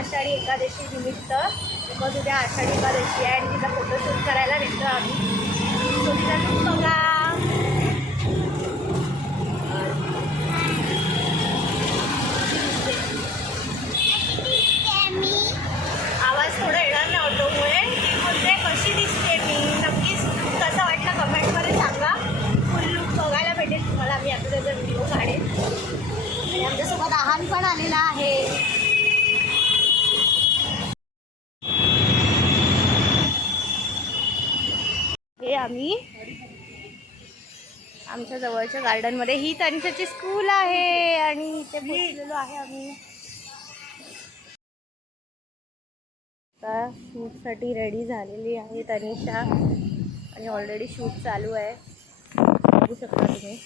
आषाढी एकादशी निमित्त बिकॉज उद्या आषाढी एकादशी आहे आणि तिचा फोटोशूट करायला निघतो आम्ही. सो तिचा बघा आमच्या जवळच्या गार्डनमध्ये ही तनिषाची स्कूल आहे आणि इथे पोचलेलो आहे आम्ही. आता शूटसाठी रेडी झालेली आहे तनिषा. आणि ऑलरेडी शूट चालू आहे. बघू शकता तुम्ही.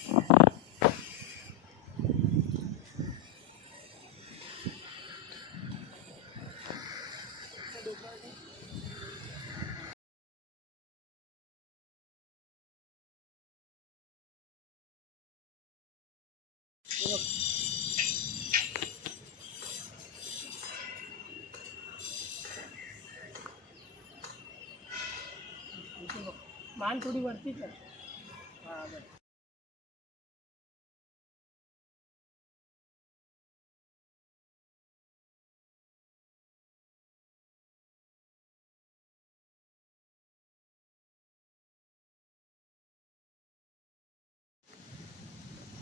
मान थोडी वरती कर हा बरं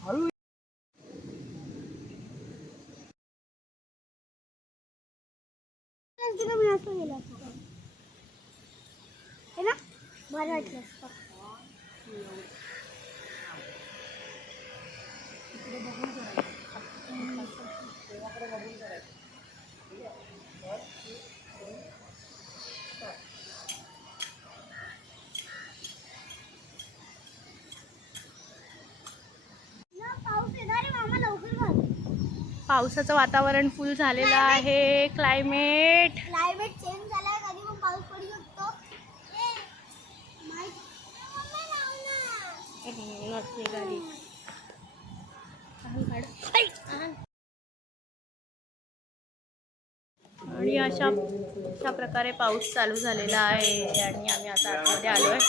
हळू ना बरं वाटलं पावसाचं वातावरण फुल झालेलं आहे क्लायमेट क्लायमेट चेंज झालाय कधी पण पाऊस पडू शकतो ए, माहित- मम्मी लाव ना. आणि अशा अशा प्रकारे पाऊस चालू झालेला आहे आणि आम्ही आता आतमध्ये आहे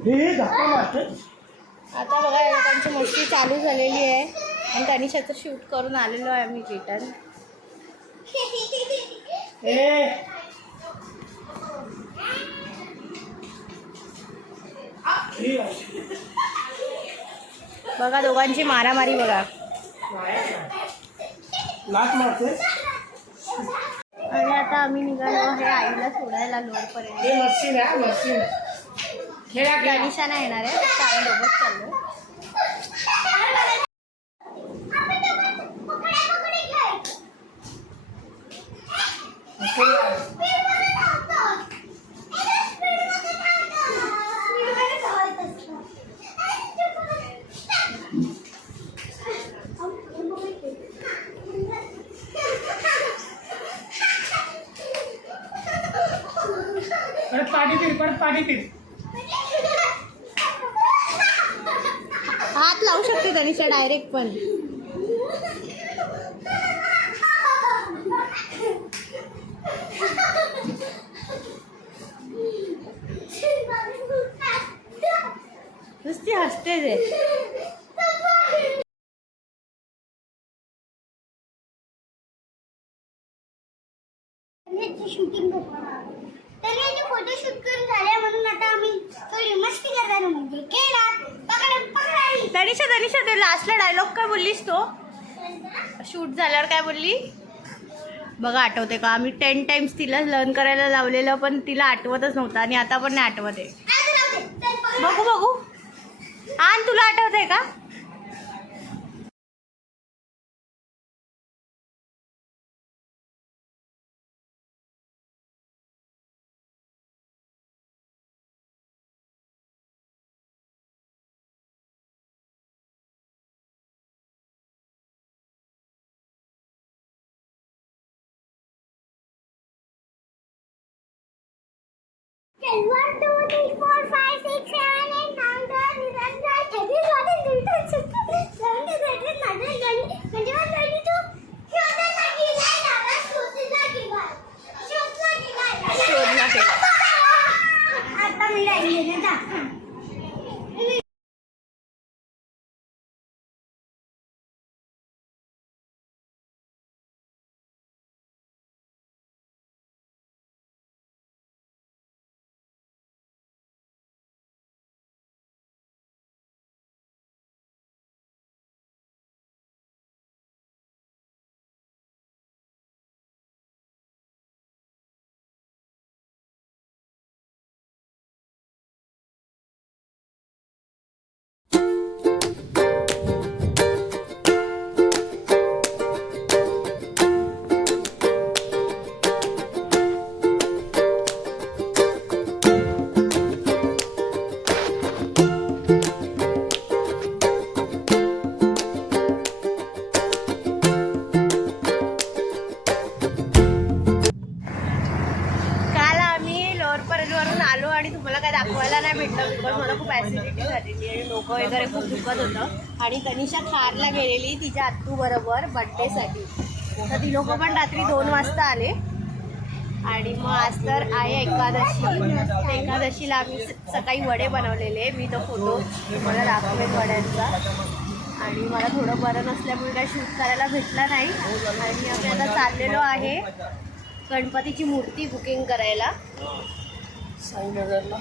हे आता बघा या लोकांची मस्ती चालू झालेली आहे. आणि त्यांनी त्याचं शूट करून आलेलो आहे आम्ही रिटर्न हे हे बघा दोघांची मारामारी बघा. आणि आता आम्ही निघालो आहे आईला सोडायला लोडपर्यंत हे नाही येणार आहे दोघंच चाललो पकडा-पकडी खेळ. खेळा. Speed मध्ये धावतो. डायरेक्ट पण. नुसती हसते आहे शूटिंग तर फोटो शूट करून झाले म्हणून आता आम्ही थोडी मस्ती करणार म्हणजे केला तनिषा तनिषा ते लास्टला डायलॉग काय बोललीस तो? शूट झाल्यावर काय बोलली? बघा आठवते का? आम्ही टेन टाइम्स तिला लर्न करायला लावलेलं पण तिला आठवतच नव्हतं आणि आता पण नाही आठवत आहे. बघू बघू. आण तुला आठवत आहे का? Cek. भेटलं बिकॉज मला खूप ॲसिडिटी झालेली आणि डोकं वगैरे खूप दुखत होतं. आणि तनिषा खारला गेलेली तिच्या आत्तूबरोबर बड्डेसाठी तर ती लोक पण रात्री दोन वाजता आले. आणि मग आज तर आहे एकादशी. एकादशीला आम्ही सकाळी वडे बनवलेले. मी तो फोटो तुम्हाला दाखवेल वड्यांचा. आणि मला थोडं बरं नसल्यामुळे काय शूट करायला भेटला नाही. आणि आम्ही आता चाललेलो आहे. गणपतीची मूर्ती बुकिंग करायला. साईनगरला.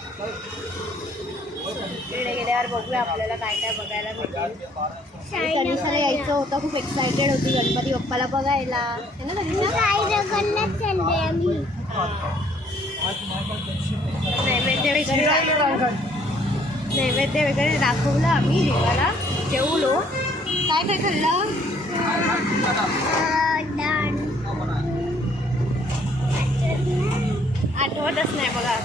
तिकडे गेल्यावर बघूया आपल्याला काय काय बघायला भेटेल तनिषाला यायचं होतं खूप एक्सायटेड होती. गणपती बाप्पाला बघायला. है ना तनिषा साईनगरलाच चालले आम्ही. नैवेद्य वगैरे दाखवलं. नैवेद्य वगैरे दाखवलं आम्ही देवाला. जेवलो. काय काय खाल्लं? आठवतच नाही बघा.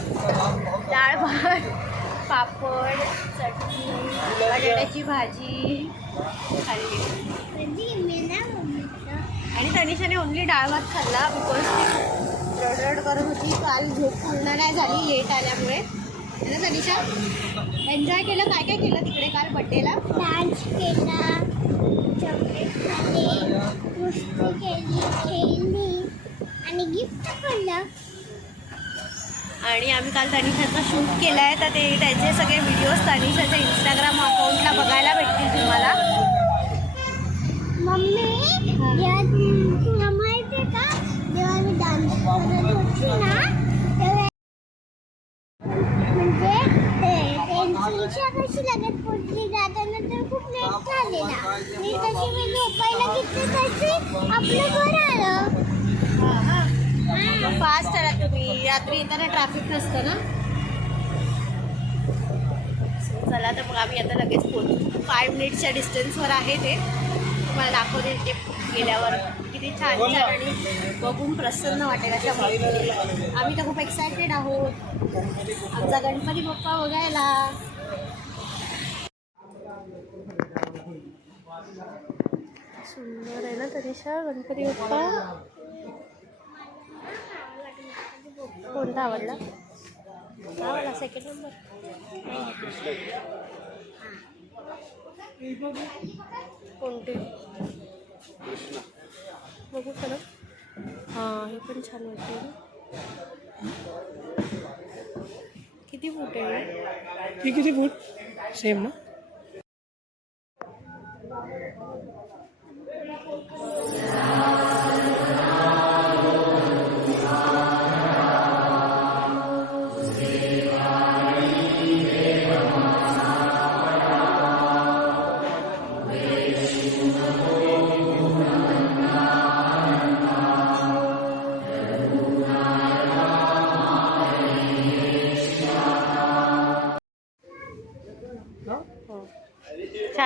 डाळ भात पापड चटणी बटाट्याची भाजी खाल्ली. आणि तनिषाने ओनली डाळ भात खाल्ला बिकॉज ती रडरड करत होती. काल झोप पूर्ण नाही झाली लेट आल्यामुळे. ना तनिषा एन्जॉय केलं? काय काय केलं तिकडे काल बड्डेला डान्स केला चॉकलेट खाल्ले कुस्ती केली खेळली. आणि गिफ्ट पडलं आणि आम्ही काल तनिषाचा शूट केला आहे तर ते त्याचे सगळे व्हिडिओज तनिषाच्या इंस्टाग्राम अकाउंटला बघायला भेटतील तुम्हाला. म्हणजे खूप लेट झालेला मी कशी मी झोपायला घेतली तशी आपलं घर आलं. फास्ट आलात तुम्ही. रात्री येताना ट्रॅफिक नसतं ना? चला तर मग आम्ही आता लगेच पोहोचू. फाय मिनिट्सच्या डिस्टन्सवर आहे ते. तुम्हाला दाखवते ते गेल्यावर. किती छान छान आणि बघून प्रसन्न वाटेल अशा. आम्ही तर खूप एक्सायटेड आहोत. आमचा गणपती बाप्पा बघायला. सुंदर आहे ना तनिषा गणपती बाप्पा? कोणता आवडला? आवडला सेकंड नंबर कोणते? बघू खरं हां हे पण छान वाटते ना. किती फूट आहे? ती किती फूट? सेम ना?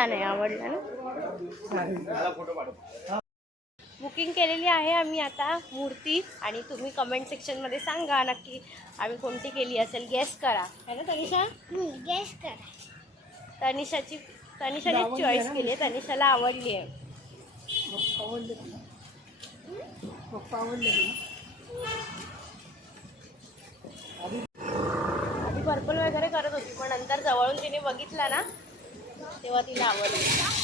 छान आहे आवडलं ना? बुकिंग केलेली आहे आम्ही आता मूर्ती आणि तुम्ही कमेंट सेक्शनमध्ये सांगा नक्की आम्ही कोणती केली असेल. गेस करा. है ना तनिषा? गेस कर. तनिषाची तनिषाने चॉईस केली आहे. तनिषाला आवडली आहे. तुला सॅम्पल वगैरे करत होती पण नंतर जवळून तिने बघितला ना तेव्हा तिला आवडलं.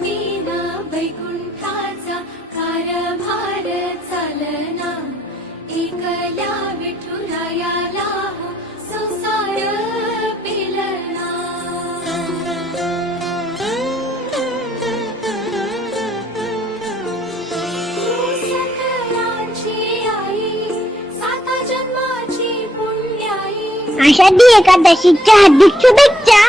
मीना वैकुंठाचा कारभार चालना. एकल्या विठुरायाला हो संसार ভাষা দিয়ে কাদা শিক্ষা দিচ্ছ বেচ্চা